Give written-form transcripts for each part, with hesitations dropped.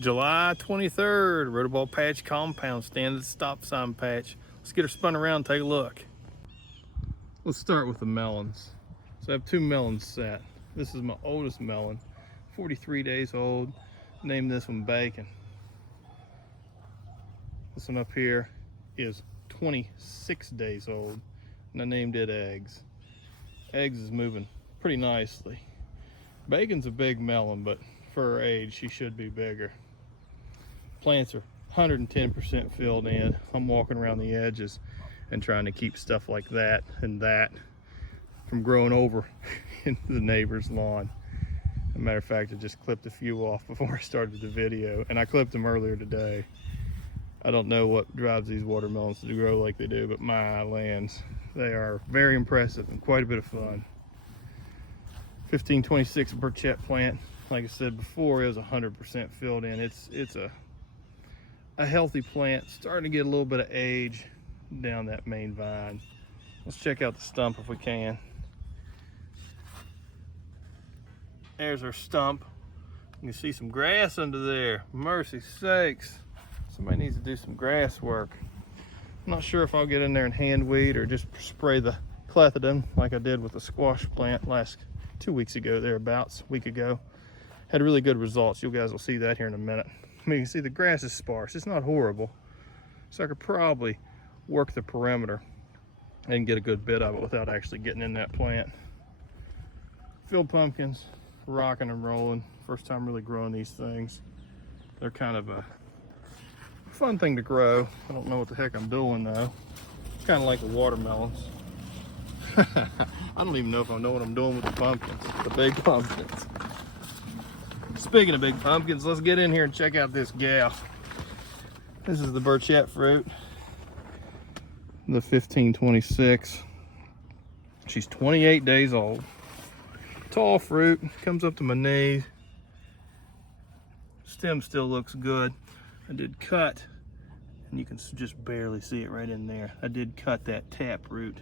July 23rd, Rotoball Patch compound, stand at the stop sign patch. Let's get her spun around and take a look. Let's start with the melons. So I have two melons set. This is my oldest melon, 43 days old. Named this one Bacon. This one up here is 26 days old, and I named it Eggs. Eggs is moving pretty nicely. Bacon's a big melon, but for her age, she should be bigger. Plants are 110% filled in. I'm walking around the edges and trying to keep stuff like that and that from growing over into the neighbor's lawn. As a matter of fact, I just clipped a few off before I started the video, and I clipped them earlier today. I don't know what drives these watermelons to grow like they do, but my lands, they are very impressive and quite a bit of fun. 1526 Birchette plant, like I said before, is 100% filled in. It's a healthy plant, starting to get a little bit of age down that main vine. Let's check out the stump if we can. There's our stump. You can see some grass under there. Mercy sakes. Somebody needs to do some grass work. I'm not sure if I'll get in there and hand weed or just spray the clethodim like I did with the squash plant last 2 weeks ago, thereabouts, a week ago. Had really good results. You guys will see that here in a minute. I mean, you can see the grass is sparse. It's not horrible. So I could probably work the perimeter and get a good bit of it without actually getting in that plant. Field pumpkins, rocking and rolling. First time really growing these things. They're kind of a fun thing to grow. I don't know what the heck I'm doing though. Kind of like the watermelons. I don't even know if I know what I'm doing with the pumpkins, the big pumpkins. Speaking of big pumpkins, let's get in here and check out this gal. This is the Birchette fruit, the 1526. She's 28 days old. Tall fruit, comes up to my knees. Stem still looks good. I did cut, and you can just barely see it right in there. I did cut that tap root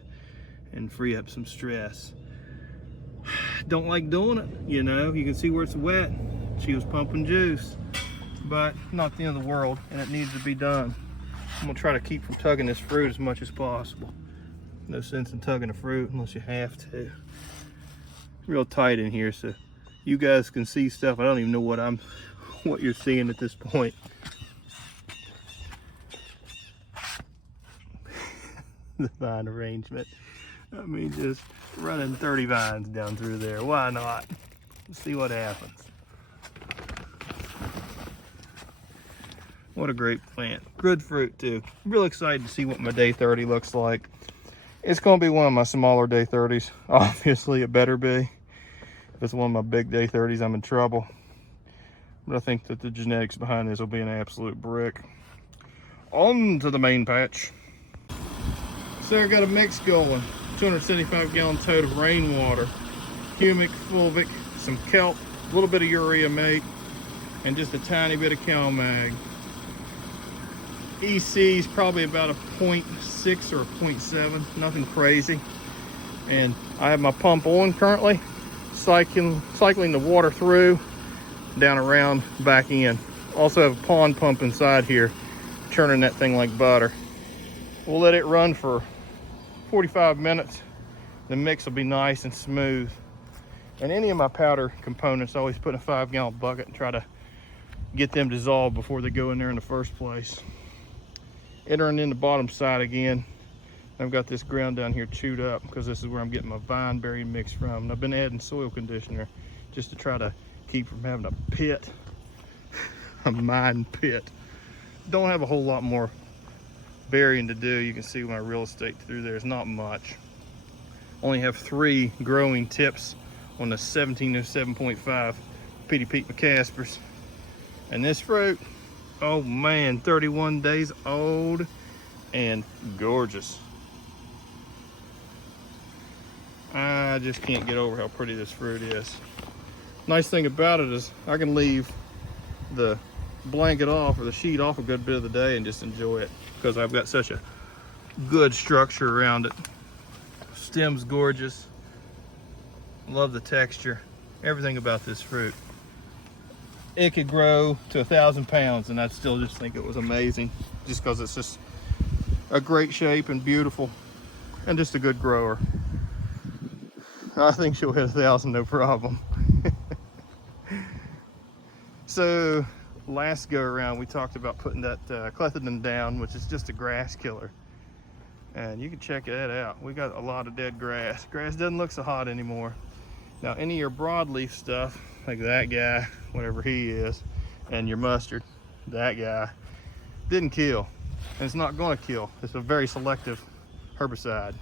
and free up some stress. Don't like doing it, you know. You can see where it's wet. She was pumping juice, but not the end of the world, and it needs to be done. I'm gonna try to keep from tugging this fruit as much as possible. No sense in tugging a fruit unless you have to. Real tight in here, so you guys can see stuff. I don't even know what you're seeing at this point. The vine arrangement. I mean, just running 30 vines down through there. Why not? Let's see what happens. What a great plant. Good fruit too. Real excited to see what my day 30 looks like. It's gonna be one of my smaller day 30s. Obviously it better be. If it's one of my big day 30s, I'm in trouble. But I think that the genetics behind this will be an absolute brick. On to the main patch. So I got a mix going. 275 gallon tote of rainwater, humic, fulvic, some kelp, a little bit of urea mate, and just a tiny bit of CalMag. EC is probably about a 0.6 or a 0.7, nothing crazy. And I have my pump on currently, cycling the water through, down around, back in. Also have a pond pump inside here, churning that thing like butter. We'll let it run for 45 minutes. The mix will be nice and smooth. And any of my powder components, I always put in a 5-gallon bucket and try to get them dissolved before they go in there in the first place. Entering in the bottom side again. I've got this ground down here chewed up because this is where I'm getting my vine berry mix from. And I've been adding soil conditioner just to try to keep from having a pit, a mine pit. Don't have a whole lot more burying to do. You can see my real estate through there is not much. Only have 3 growing tips on the 1707.5 Petey Pete caspers. And this fruit, oh man, 31 days old and gorgeous. I just can't get over how pretty this fruit is. Nice thing about it is I can leave the blanket off or the sheet off a good bit of the day and just enjoy it because I've got such a good structure around it. Stem's gorgeous. Love the texture. Everything about this fruit it could grow to 1,000 pounds, and I'd still just think it was amazing, just because it's just a great shape and beautiful, and just a good grower. I think she'll hit 1,000 no problem. So last go around we talked about putting that clethodim down, which is just a grass killer, and you can check that out. We got a lot of dead grass. Grass doesn't look so hot anymore. Now any of your broadleaf stuff, like that guy, whatever he is, and your mustard, that guy, didn't kill, and it's not going to kill. It's a very selective herbicide.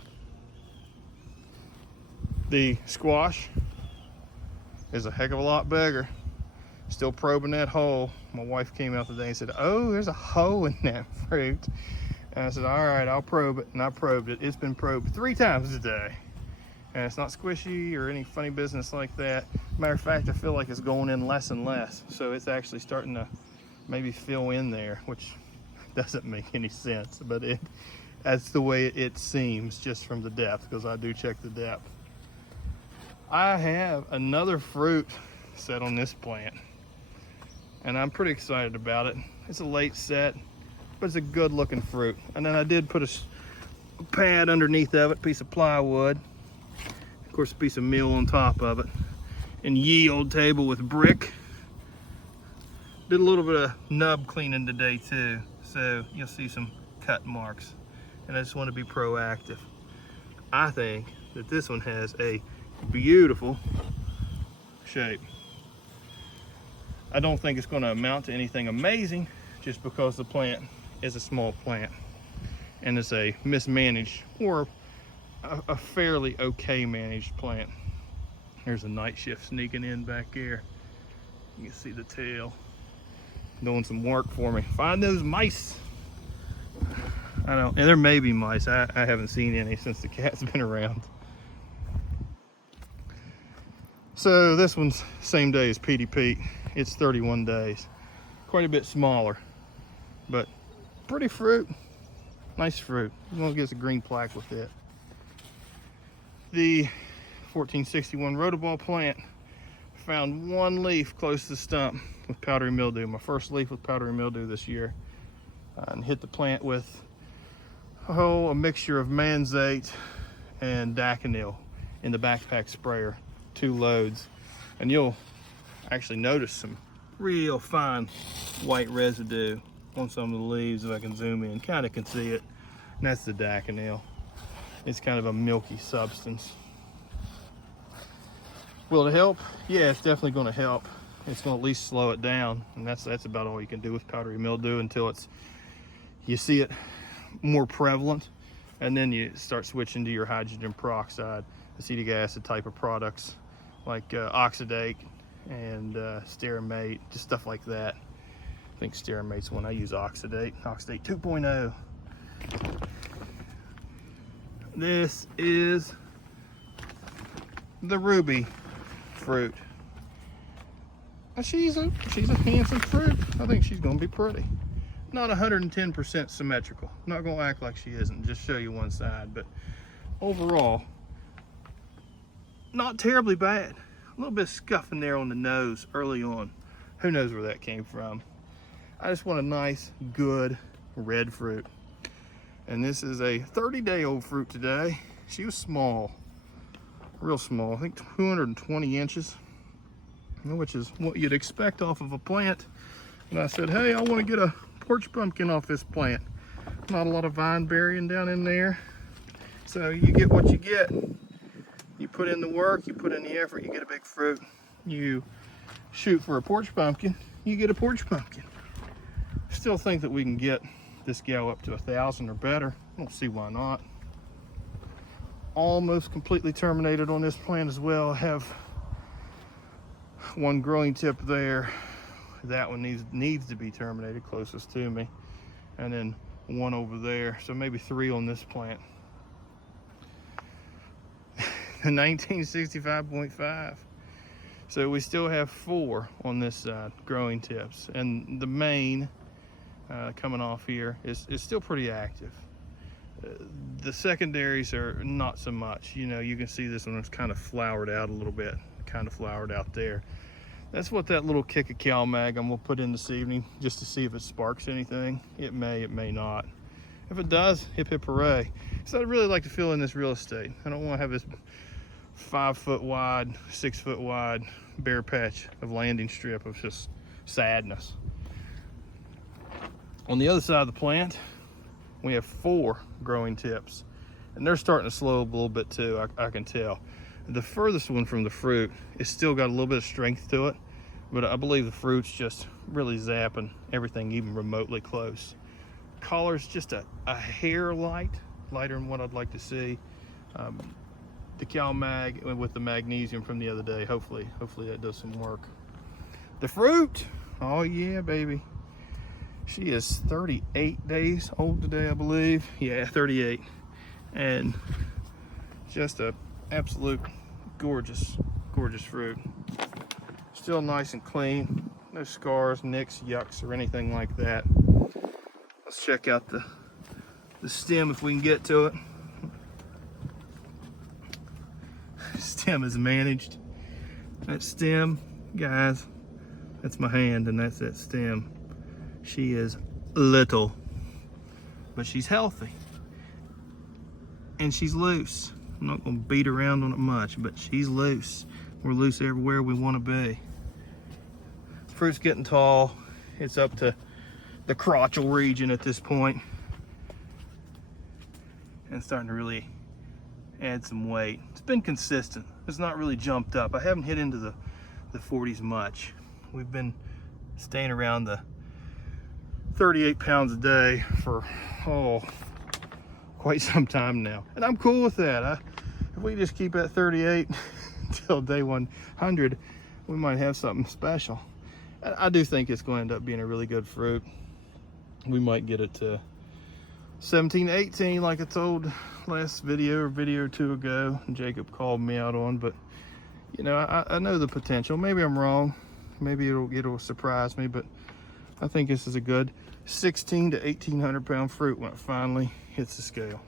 The squash is a heck of a lot bigger. Still probing that hole. My wife came out today and said, oh, there's a hole in that fruit. And I said, all right, I'll probe it. And I probed it. It's been probed 3 times today. And it's not squishy or any funny business like that. Matter of fact, I feel like it's going in less and less. So it's actually starting to maybe fill in there, which doesn't make any sense. But that's the way it seems just from the depth, because I do check the depth. I have another fruit set on this plant, and I'm pretty excited about it. It's a late set, but it's a good looking fruit. And then I did put a pad underneath of it, piece of plywood, of course a piece of meal on top of it, and ye old table with brick. Did a little bit of nub cleaning today too, so you'll see some cut marks, and I just want to be proactive. I think that this one has a beautiful shape. I don't think it's going to amount to anything amazing, just because the plant is a small plant and it's a mismanaged or a fairly okay managed plant. There's a night shift sneaking in back there. You can see the tail doing some work for me. Find those mice. I don't, and there may be mice. I haven't seen any since the cat's been around. So this one's same day as Petey Pete. It's 31 days. Quite a bit smaller, but pretty fruit. Nice fruit. You're gonna get a green plaque with it. The 1461 rotoball plant found 1 leaf close to the stump with powdery mildew. My first leaf with powdery mildew this year. And hit the plant with a mixture of manzate and daconil in the backpack sprayer, 2 loads. And you'll actually notice some real fine white residue on some of the leaves. If I can zoom in, kind of can see it. And that's the daconil. It's kind of a milky substance. Will it help? Yeah, it's definitely going to help. It's going to at least slow it down, and that's about all you can do with powdery mildew until you see it more prevalent, and then you start switching to your hydrogen peroxide, acetic acid type of products like oxidate and stearamate, just stuff like that. I think stearamate's one I use. Oxidate 2.0. This is the ruby fruit. She's a handsome fruit. I think she's gonna be pretty. Not 110% symmetrical. Not gonna act like she isn't, just show you one side, but overall, not terribly bad. A little bit of scuffing there on the nose early on. Who knows where that came from? I just want a nice, good red fruit. And this is a 30-day-old fruit today. She was small, real small. I think 220 inches, which is what you'd expect off of a plant. And I said, hey, I want to get a porch pumpkin off this plant. Not a lot of vine burying down in there. So you get what you get. You put in the work, you put in the effort, you get a big fruit. You shoot for a porch pumpkin, you get a porch pumpkin. Still think that we can get this gal up to 1,000 or better. I don't see why not. Almost completely terminated on this plant as well. I have 1 growing tip there. That one needs to be terminated, closest to me. And then 1 over there. So maybe 3 on this plant. 1965.5. So we still have 4 on this side, growing tips. And the main coming off here is still pretty active. The secondaries are not so much. You know, you can see this one is kind of flowered out a little bit, kind of flowered out there. That's what that little kick of Cal Mag I'm gonna put in this evening, just to see if it sparks anything. It may not. If it does, hip hip hooray. So I'd really like to fill in this real estate. I don't want to have this 5 foot wide, 6 foot wide bare patch of landing strip of just sadness. On the other side of the plant, we have 4 growing tips, and they're starting to slow a little bit too, I can tell. The furthest one from the fruit, it's still got a little bit of strength to it, but I believe the fruit's just really zapping everything even remotely close. Collar's just a hair lighter than what I'd like to see. The Cal Mag with the magnesium from the other day, hopefully that does some work. The fruit, oh yeah, baby. She is 38 days old today, I believe. Yeah, 38. And just a absolute gorgeous fruit. Still nice and clean. No scars, nicks, yucks, or anything like that. Let's check out the stem if we can get to it. Stem is managed. That stem, guys, that's my hand and that's that stem. She is little, but she's healthy. And she's loose. I'm not gonna beat around on it much, but she's loose. We're loose everywhere we wanna be. Fruit's getting tall. It's up to the crotchal region at this point. And starting to really add some weight. It's been consistent. It's not really jumped up. I haven't hit into the 40s much. We've been staying around the 38 pounds a day for, quite some time now. And I'm cool with that. If we just keep at 38 until day 100, we might have something special. I do think it's going to end up being a really good fruit. We might get it to 17 to 18 like I told last video or video or two ago, and Jacob called me out on, but you know, I know the potential. Maybe I'm wrong. Maybe it'll surprise me, but I think this is a good 16 to 1800 pound fruit when it finally hits the scale.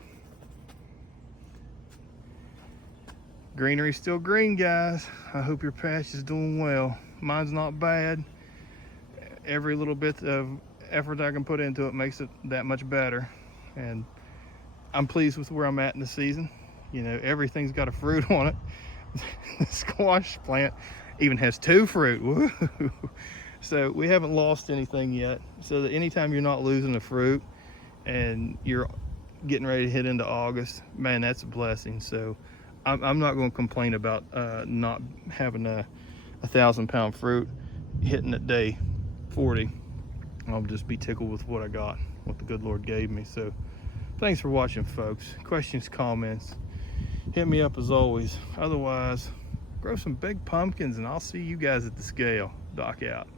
Greenery's still green, guys. I hope your patch is doing well. Mine's not bad. Every little bit of effort I can put into it makes it that much better, and I'm pleased with where I'm at in the season. You know, everything's got a fruit on it. The squash plant even has 2 fruit. Woo! So we haven't lost anything yet. So that anytime you're not losing a fruit and you're getting ready to hit into August, man, that's a blessing. So I'm not going to complain about not having a 1,000 pound fruit hitting at day 40. I'll just be tickled with what I got, what the good Lord gave me. So thanks for watching, folks. Questions, comments, hit me up as always. Otherwise, grow some big pumpkins and I'll see you guys at the scale. Doc out.